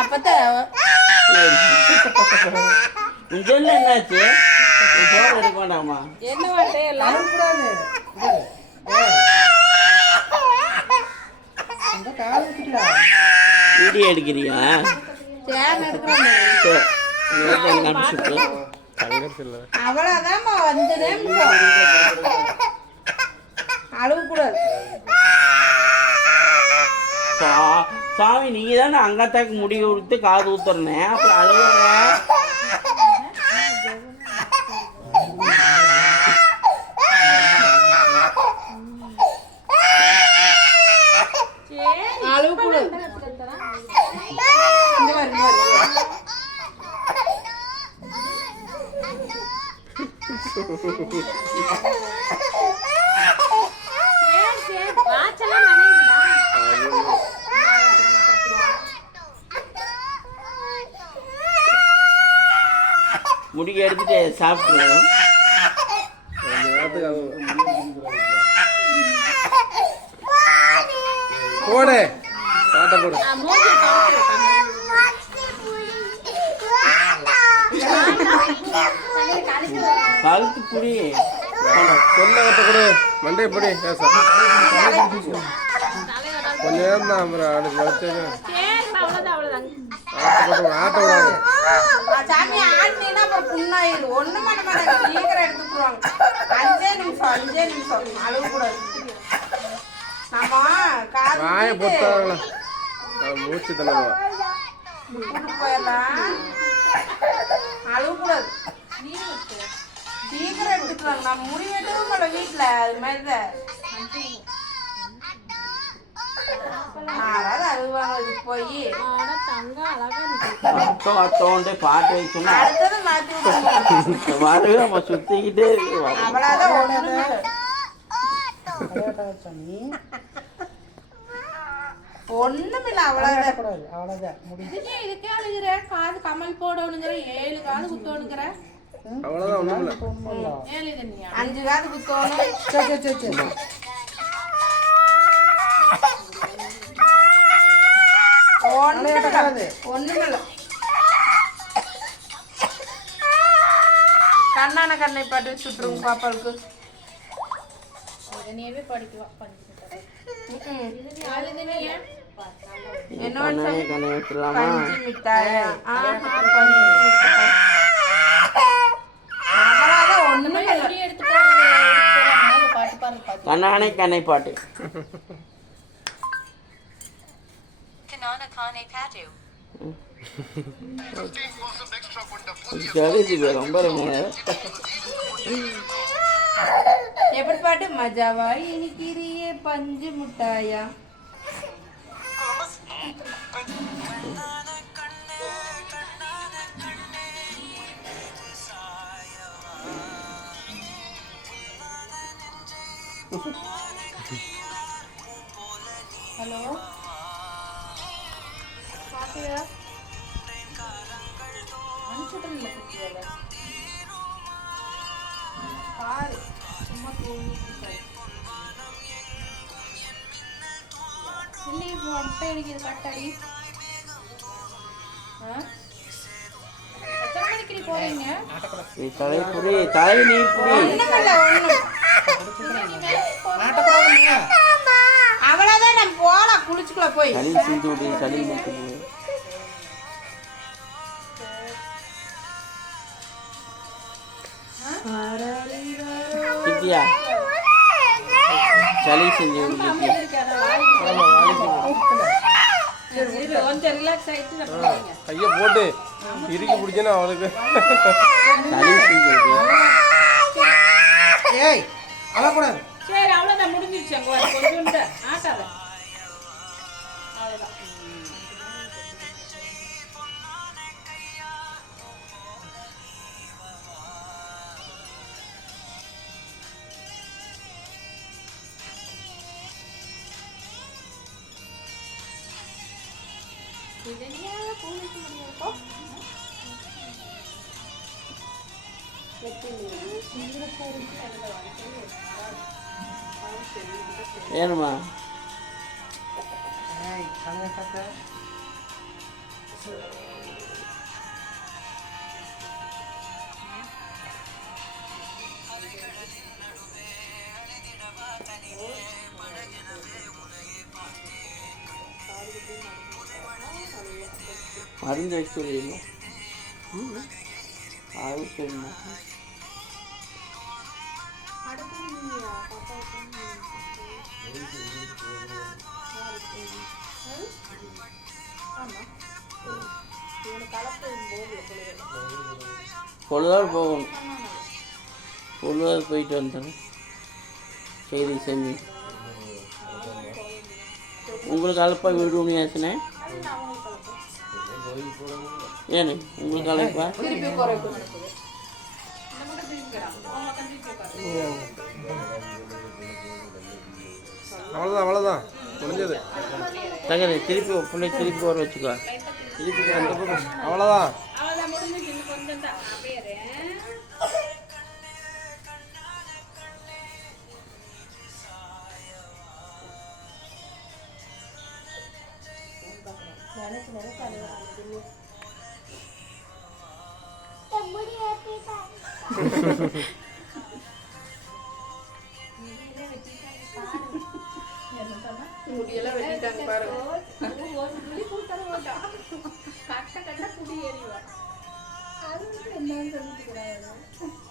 அப்பதான் இங்கெல்லாம் என்னாச்சு போன் எடுக்க வேண்டாமா என்ன வாட்டே எல்லாம் கூடாது வீடியோ எடுக்கிறியா அவ்வளவுதான் வந்ததே அழுவு கூடாது சாமி நீங்க தானே அங்கத்தாக்கு முடி கொடுத்து காது ஊத்துறேன் அப்புறம் அழுவுற அழுவு கூடாது முடிக்க எடுத்துட்டு சாப்பிட்டு போடு பாட்ட போடு கழுத்து புடி சொல்ல கட்ட கொடு மண்டையை பொடி கொஞ்ச நேரம் தான் அப்புறம் அடுத்து வச்சு ஆட்ட விடாது சாமி ஆட்டினா அப்புறம் புண்ணாயிடும் ஒண்ணு பண்ண மாட்டாங்க சீக்கிரம் எடுத்துக்குவாங்க 5 நிமிஷம் அழுவு கூடாது நம்ம வாயை பொத்தாங்களா மூச்சு தள்ளவா போயிடலாம் அழுவு கூடாது சீக்கிரம் எடுத்துக்குவாங்க நம்ம முடி வெட்டவும் வீட்டுல அது மாதிரிதான் யாராவது அழுவாங்க இதுக்கு போய் அத்தோண்டே பாட்டு வைக்கணும் அடுத்தது மாத்தி வருது நம்ம சுத்திக்கிட்டே இருக்கு அவ்வளவுதான் ஒண்ணுமில்ல அவ்வளவுதான் இதுக்கே அழுகிற காது கமல் போடணுங்கிற 7 காது குத்தணுங்கிற அவ்வளவுதான் ஒண்ணும் இல்ல 5 காது குத்தணும் ஒண்ணுமில்ல கண்ணான கண்ணை பாட்டு சுட்டுருங்க பாப்பாளுக்கு கண்ணானை கண்ணை பாட்டு ரொம்ப எப்படி பாட்டு மஜாவா இனிக்கிறியே பஞ்சு முட்டாயா ஹலோ பாத்தியா அனுப்பிச்சுட்டேன்ல குட்டியால பாரு சும்மா தூங்கிட்டு இல்லை மொட்டை அடிக்குது கட்டடி எத்தனை மணிக்கு போறீங்க தலை புடி தலை நீ புடி அவ்வளவுதான் நம்ம போலாம் குளிச்சுக்குள்ள போய் சளி சிந்து விடு சளி முட்டுது கிட்டியா சளி செஞ்சு கொஞ்சம் ரிலாக்ஸ் ஆயிட்டு கைய போட்டு இறுக்கி பிடிச்சேன்னா அவளுக்கு சளி செஞ்சு ஏய் அழக்கூடாது சரி அவ்வளோதான் முடிஞ்சிருச்சு அங்கே கொஞ்சோண்டு ஆட்டாத அவ்வளோதான் ஏனுமா மருந்து வச்சு சொல்லிடுங்க. அது சரிண்ணா. பொழுதால் போகணும். பொழுதால் போயிட்டு வந்துடுறேன். சரி செஞ்சு உங்களுக்கு அழைப்பா விடுவோம் பேசினேன். ஏன்னு உங்களுக்கு அழைப்பா அவ்வளோதான் அவ்வளோதான் முடிஞ்சது. தகவல் திருப்பி பிள்ளை திருப்பி வர வச்சுக்கோ. திருப்பி அந்த பக்கம் அவ்வளோதான். முடியெல்லாம் வெட்டிட்டாங்க பாருங்க. கட்ட கட்ட குடி ஏறிவா அது என்னன்னு சொல்லிட்டு